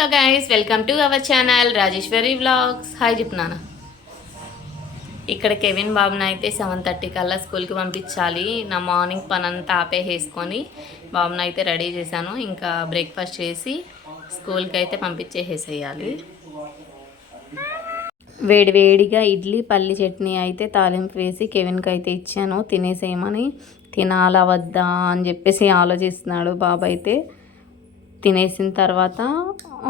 Hello guys, welcome to our channel Rajeshwari vlogs. Hi చెప్తున్నాను. ఇక్కడ Kevin బాబుని అయితే 7:30 కల్లా స్కూల్కి పంపించాలి. నా మార్నింగ్ పనంతా ఆపేసుకొని బాబుని అయితే రెడీ చేశాను. ఇంకా బ్రేక్ఫాస్ట్ చేసి స్కూల్కి అయితే పంపించేసేయాలి. వేడివేడిగా ఇడ్లీ పల్లి చట్నీ అయితే తాలింపు వేసి కెవిన్కి అయితే ఇచ్చాను. తినేసేయమని. తినాలా వద్దా అని చెప్పేసి ఆలోచిస్తున్నాడు బాబు అయితే. తినేసిన తర్వాత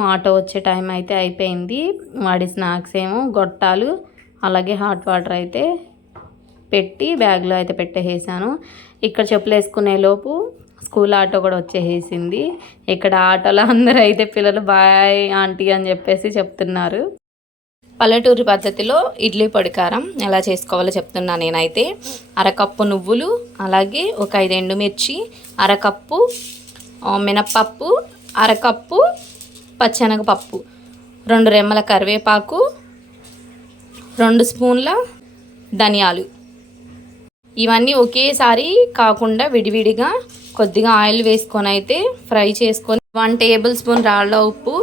ఆటో వచ్చే టైం అయితే అయిపోయింది. వాడి స్నాక్స్ ఏమో గొట్టాలు అలాగే హాట్ వాటర్ అయితే పెట్టి బ్యాగ్లో అయితే పెట్టేసాను. ఇక్కడ చెప్పులు వేసుకునే లోపు స్కూల్ ఆటో కూడా వచ్చేసింది. ఇక్కడ ఆటోలో అందరూ అయితే పిల్లలు బాయ్ ఆంటీ అని చెప్పేసి చెప్తున్నారు. పల్లెటూరి పద్ధతిలో ఇడ్లీ పొడి కారం ఎలా చేసుకోవాలో చెప్తున్నా. నేనైతే అరకప్పు నువ్వులు, అలాగే ఒక 5 ఎండుమిర్చి, అరకప్పు మినప్పప్పు, అరకప్పు పచ్చెనగపప్పు, 2 రెమ్మల కరివేపాకు, 2 స్పూన్ల ధనియాలు. ఇవన్నీ ఒకేసారి కాకుండా విడివిడిగా కొద్దిగా ఆయిల్ వేసుకొని అయితే ఫ్రై చేసుకొని 1 టేబుల్ స్పూన్ రాళ్ళ ఉప్పు,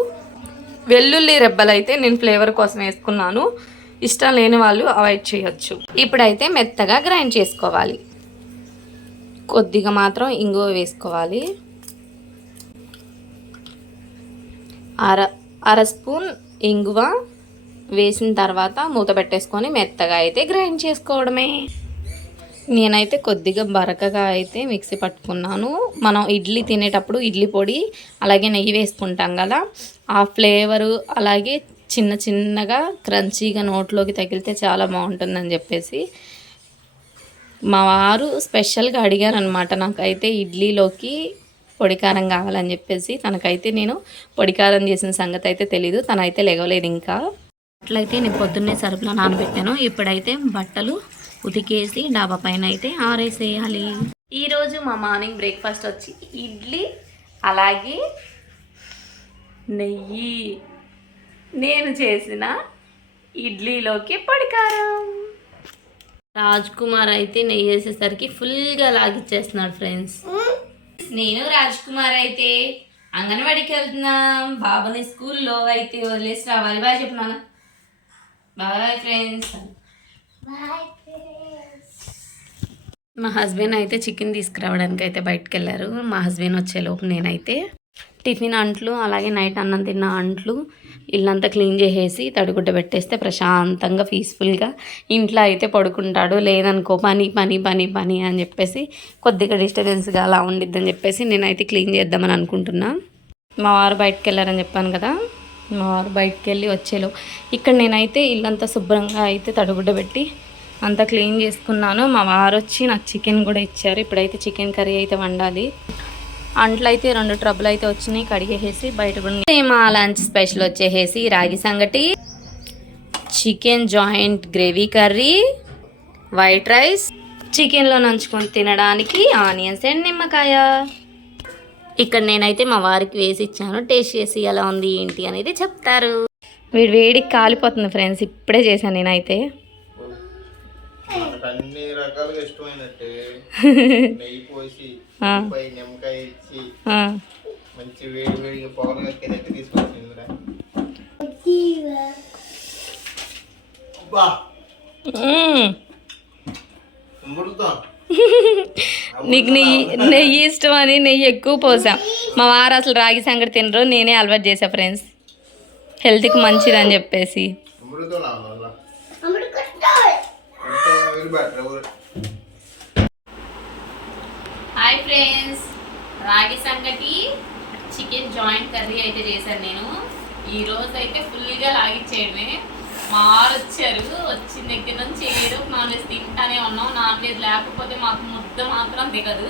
వెల్లుల్లి రెబ్బలు అయితే నేను ఫ్లేవర్ కోసం వేసుకున్నాను. ఇష్టం లేని వాళ్ళు అవాయిడ్ చేయొచ్చు. ఇప్పుడైతే మెత్తగా గ్రైండ్ చేసుకోవాలి. కొద్దిగా మాత్రం ఇంగువ వేసుకోవాలి. అర స్పూన్ ఇంగువ వేసిన తర్వాత మూత పెట్టేసుకొని మెత్తగా అయితే గ్రైండ్ చేసుకోవడమే. నేనైతే కొద్దిగా బరకగా అయితే మిక్సీ పట్టుకున్నాను. మనం ఇడ్లీ తినేటప్పుడు ఇడ్లీ పొడి అలాగే నెయ్యి వేసుకుంటాం కదా, ఆ ఫ్లేవరు అలాగే చిన్న చిన్నగా క్రంచీగా నోట్లోకి తగిలితే చాలా బాగుంటుందని చెప్పేసి మా వారు స్పెషల్గా అడిగారు అనమాట. నాకైతే ఇడ్లీలోకి పొడికారం కావాలని చెప్పేసి. తనకైతే నేను పొడికారం చేసిన సంగతి అయితే తెలీదు. తనైతే లెగవలేదు. ఇంకా అట్లయితే నేను పొద్దున్నే సరుకులో నానబెట్టాను. ఇప్పుడైతే బట్టలు ఉతికేసి డాబా పైన అయితే ఆరేసేయాలి. ఈరోజు మా మార్నింగ్ బ్రేక్ఫాస్ట్ వచ్చి ఇడ్లీ అలాగే నెయ్యి. నేను చేసిన ఇడ్లీలోకి పొడికారం. రాజ్ కుమార్ అయితే నెయ్యి వేసేసరికి ఫుల్గా లాగిచ్చేస్తున్నాడు ఫ్రెండ్స్. నేను రాజ్ కుమార్ అయితే అంగన్వాడికి వెళ్తున్నాం. బాబుని స్కూల్లో అయితే వదిలేసి రావాలి. బాయ్ చెప్తున్నాను. Bye friends. మా హస్బెండ్ అయితే చికెన్ తీసుకురావడానికి అయితే బయటకు వెళ్ళారు. మా హస్బెండ్ వచ్చేలోపు నేనైతే టిఫిన్ అంట్లు అలాగే నైట్ అన్నం తిన్న అంట్లు ఇల్లంతా క్లీన్ చేసేసి తడిగుడ్డ పెట్టేస్తే ప్రశాంతంగా పీస్ఫుల్గా ఇంట్లో అయితే పడుకుంటాడు. లేదనుకో పని పని పని పని అని చెప్పేసి కొద్దిగా డిస్టర్బెన్స్గా అలా ఉండిద్దని చెప్పేసి నేనైతే క్లీన్ చేద్దామని అనుకుంటున్నా. మా వారు బయటకు వెళ్ళారని చెప్పాను కదా, మా వారు బయటకు వెళ్ళి వచ్చేలో ఇక్కడ నేనైతే ఇల్లంతా శుభ్రంగా అయితే తడిగుడ్డ పెట్టి అంతా క్లీన్ చేసుకున్నాను. మా వారు వచ్చి నాకు చికెన్ కూడా ఇచ్చారు. ఇప్పుడైతే చికెన్ కర్రీ అయితే వండాలి. అంట్లు అయితే 2 ట్రబుల్ అయితే వచ్చినాయి, కడిగేసి బయట కూడా. మా లంచ్ స్పెషల్ వచ్చేసి రాగి సంగటి, chicken joint gravy curry, white rice, చికెన్లో నంచుకొని తినడానికి ఆనియన్స్ అండ్ నిమ్మకాయ. ఇక్కడ నేనైతే మా వారికి వేసి ఇచ్చాను. టేస్ట్ చేసి ఎలా ఉంది ఏంటి అనేది చెప్తారు. వేడికి కాలిపోతుంది ఫ్రెండ్స్. ఇప్పుడే చేశాను నేనైతే. అన్ని రకాలుగా ఇష్టమైనట్టే నెయ్యి పోసి నిమ్మకాయ ఇచ్చి మంచి వేడి వేడిగా పొగలుగా తినట్టు తీసుకొచ్చిందిరా. నీకు నెయ్యి ఇష్టం అని నెయ్యి ఎక్కువ పోసాం. మా వారు అసలు రాగి సంగటి తినరు. నేనే అలవాటు చేసా ఫ్రెండ్స్, హెల్త్కి మంచిది అని చెప్పేసి. హాయ్ ఫ్రెండ్స్, రాగి సంగటి చికెన్ జాయింట్ కర్రీ అయితే చేశాను నేను. ఈరోజు అయితే ఫుల్గా లాగిచ్చేయడమే. మా వారు వచ్చారు. వచ్చిన దగ్గర నుంచి ఏదో నాన్ వెజ్ తింటానే ఉన్నాం. నాన్ వెజ్ లేకపోతే మాకు ముద్ద మాత్రం దిగదు.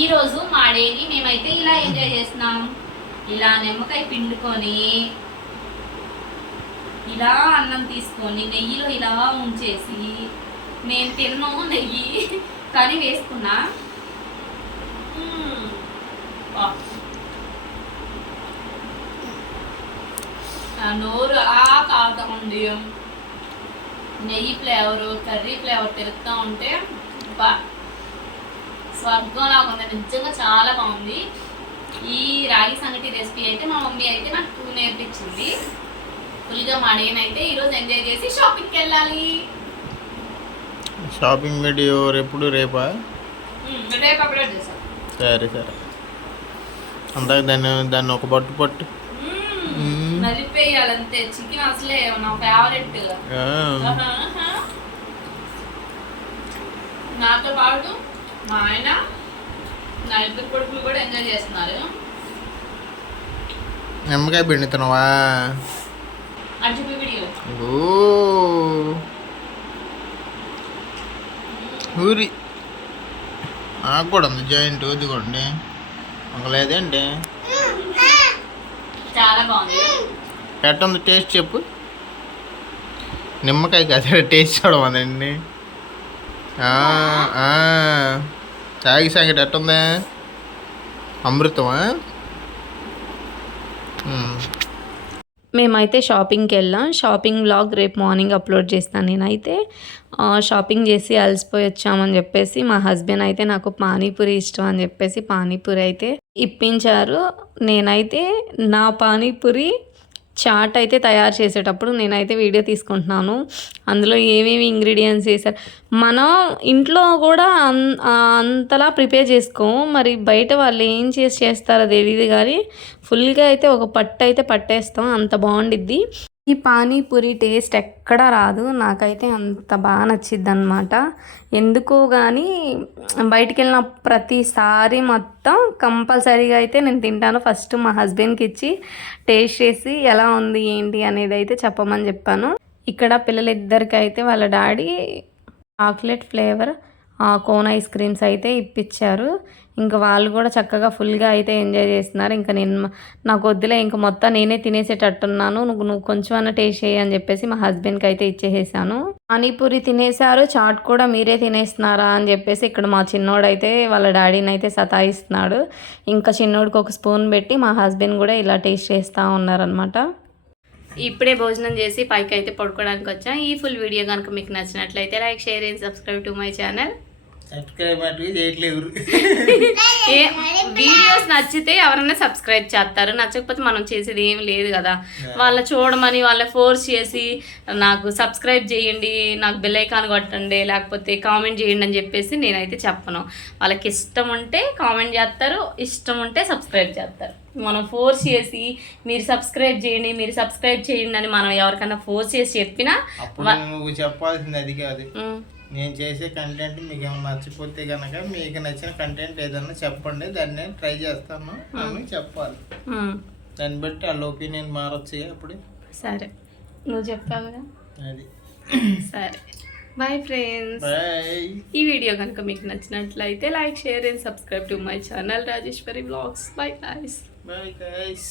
ఈరోజు మా డేని మేమైతే ఇలా ఎంజాయ్ చేస్తున్నాం. ఇలా నిమ్మకాయ పిండుకొని ఇలా అన్నం తీసుకొని నెయ్యిలో ఇలా ఉంచేసి, నేను తిన్నాను నెయ్యి కానీ వేసుకున్నా. నోరు కాలుతా ఉంది. నెయ్యి ఫ్లేవరు కర్రీ ఫ్లేవర్ తెలుస్తూ ఉంటే స్వర్గంలాగా ఉంది. నిజంగా చాలా బాగుంది. ఈ రాగి సంగటి రెసిపీ అయితే మా మమ్మీ అయితే నాకు నేర్పించింది. ఫుల్గా మా నేనైతే ఈరోజు ఎంజాయ్ చేసి షాపింగ్కి వెళ్ళాలి. షాపింగ్ వీడియో రేపా? రేపు అప్లోడ్ చేస్తాను. సరే అందాక దాన్ని ఒక పట్టు నలిపేయాలంతే. చికెన్ అసలే నా ఫేవరెట్. నాతో పాటు మా ఆయన నా ఇద్దరు కొడుకులు కూడా ఎంజాయ్ చేస్తున్నారు. నిమ్మకాయ పిండుతున్నావా? అర్జున్ వీడియో ఊరి నాకు కూడా ఉంది జాయింట్. వద్దుకోండి లేదేంటి? చాలా బాగుంది. ఎట్టుంది టేస్ట్ చెప్పు. నిమ్మకాయ కదా టేస్ట్ చూడమండి. తాగి సంగటి ఎట్టుందా? అమృతమా? మేమైతే షాపింగ్కి వెళ్ళాం. షాపింగ్ వ్లాగ్ రేపు మార్నింగ్ అప్లోడ్ చేస్తాను. నేనైతే షాపింగ్ చేసి అలసిపోయి వచ్చామని చెప్పేసి మా హస్బెండ్ అయితే నాకు పానీపూరి ఇష్టం అని చెప్పేసి పానీపూరి అయితే ఇప్పించారు. నేనైతే నా పానీపూరి చాట్ అయితే తయారు చేసేటప్పుడు నేనైతే వీడియో తీసుకుంటున్నాను. అందులో ఏమేమి ఇంగ్రీడియంట్స్ వేసారు. మనం ఇంట్లో కూడా అంతలా ప్రిపేర్ చేసుకోము. మరి బయట వాళ్ళు ఏం చేస్తారో తెలియదు కానీ ఫుల్గా అయితే ఒక పట్టు అయితే పట్టేస్తాం. అంత బాగుండిద్ది. ఈ పానీపూరి టేస్ట్ ఎక్కడా రాదు. నాకైతే అంత బాగా నచ్చిద్ది అనమాట. ఎందుకో కానీ బయటికి వెళ్ళిన ప్రతిసారి మొత్తం కంపల్సరీగా అయితే నేను తింటాను. ఫస్ట్ మా హస్బెండ్కి ఇచ్చి టేస్ట్ చేసి ఎలా ఉంది ఏంటి అనేది అయితే చెప్పమని చెప్పాను. ఇక్కడ పిల్లలిద్దరికి అయితే వాళ్ళ daddy chocolate flavour cone ice creams అయితే ఇప్పించారు. ఇంకా వాళ్ళు కూడా చక్కగా ఫుల్గా అయితే ఎంజాయ్ చేస్తున్నారు. ఇంకా నేను నాకు వద్దులే, ఇంకా మొత్తం నేనే తినేసేటట్టున్నాను, నువ్వు కొంచెం అన్న టేస్ట్ చేయి అని చెప్పేసి మా హస్బెండ్కి అయితే ఇచ్చేసాను. పానీపూరి తినేసారు. చాట్ కూడా మీరే తినేస్తున్నారా అని చెప్పేసి ఇక్కడ మా చిన్నోడైతే వాళ్ళ డాడీని అయితే సతాయిస్తున్నాడు. ఇంకా చిన్నోడికి ఒక స్పూన్ పెట్టి మా హస్బెండ్ కూడా ఇలా టేస్ట్ చేస్తూ ఉన్నారనమాట. ఇప్పుడే భోజనం చేసి పైకి అయితే పడుకోవడానికి వచ్చాం. ఈ ఫుల్ వీడియో కనుక మీకు నచ్చినట్లయితే like, share and subscribe to my channel. Videos నచ్చితే ఎవరైనా సబ్స్క్రైబ్ చేస్తారు, నచ్చకపోతే మనం చేసేది ఏం లేదు కదా. వాళ్ళ చూడమని వాళ్ళ ఫోర్స్ చేసి నాకు సబ్స్క్రైబ్ చేయండి, నాకు బెల్ ఐకాన్ కొట్టండి, లేకపోతే కామెంట్ చేయండి అని చెప్పేసి నేనైతే చెప్పను. వాళ్ళకి ఇష్టం ఉంటే కామెంట్ చేస్తారు, ఇష్టం ఉంటే సబ్స్క్రైబ్ చేస్తారు. మనం ఫోర్స్ చేసి మీరు సబ్స్క్రైబ్ చేయండి అని మనం ఎవరికైనా ఫోర్స్ చేసి చెప్పినా నువ్వు చెప్పాల్సింది అది కాదు. నేను చేసే కంటెంట్ మీకు ఏమైనా నచ్చిపోతే కనుక మీకు నచ్చిన కంటెంట్ ఏదన్నా చెప్పండి, దాన్ని నేను ట్రై చేస్తాను అని చెప్పాలి. దాన్ని బట్టి వాళ్ళ ఒపీనియన్ మారచ్చు అప్పుడే. సరే, నువ్వు చెప్పావు కదా అది. సరే, బాయ్ ఫ్రెండ్స్. ఈ వీడియో కనుక మీకు నచ్చినట్లయితే like, share and subscribe to my channel Rajeshwari vlogs. Bye guys.